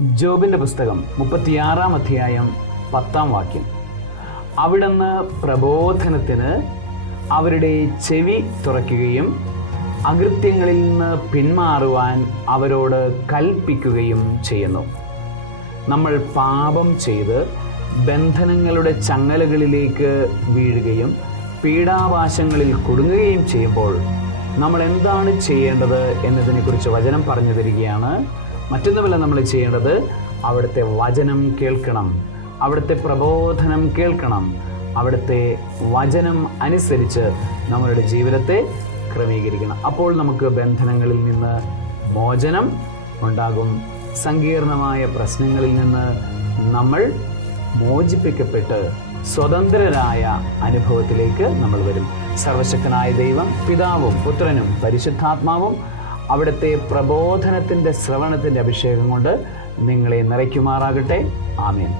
ജോബിൻ്റെ പുസ്തകം 36-ാം അധ്യായം 10-ാം വാക്യം. അവിടുന്ന് പ്രബോധനത്തിന് അവരുടെ ചെവി തുറക്കുകയും അകൃത്യങ്ങളിൽ നിന്ന് പിന്മാറുവാൻ അവരോട് കൽപ്പിക്കുകയും ചെയ്യുന്നു. നമ്മൾ പാപം ചെയ്ത് ബന്ധനങ്ങളുടെ ചങ്ങലകളിലേക്ക് വീഴുകയും പീഡാപാശങ്ങളിൽ കുടുങ്ങുകയും ചെയ്യുമ്പോൾ നമ്മൾ എന്താണ് ചെയ്യേണ്ടത് എന്നതിനെക്കുറിച്ച് വചനം പറഞ്ഞു തരികയാണ്. മറ്റൊന്നുമല്ല നമ്മൾ ചെയ്യേണ്ടത്, അവിടുത്തെ വചനം കേൾക്കണം, അവിടുത്തെ പ്രബോധനം കേൾക്കണം, അവിടുത്തെ വചനം അനുസരിച്ച് നമ്മളുടെ ജീവിതത്തെ ക്രമീകരിക്കണം. അപ്പോൾ നമുക്ക് ബന്ധനങ്ങളിൽ നിന്ന് മോചനം ഉണ്ടാകും. സങ്കീർണമായ പ്രശ്നങ്ങളിൽ നിന്ന് നമ്മൾ മോചിപ്പിക്കപ്പെട്ട് സ്വതന്ത്രരായ അനുഭവത്തിലേക്ക് നമ്മൾ വരും. സർവശക്തനായ ദൈവം, പിതാവും പുത്രനും പരിശുദ്ധാത്മാവും അവിടുത്തെ പ്രബോധനത്തിൻ്റെ ശ്രവണത്തിൻ്റെ അഭിഷേകം കൊണ്ട് നിങ്ങളെ നിറയ്ക്കുമാറാകട്ടെ. ആമേൻ.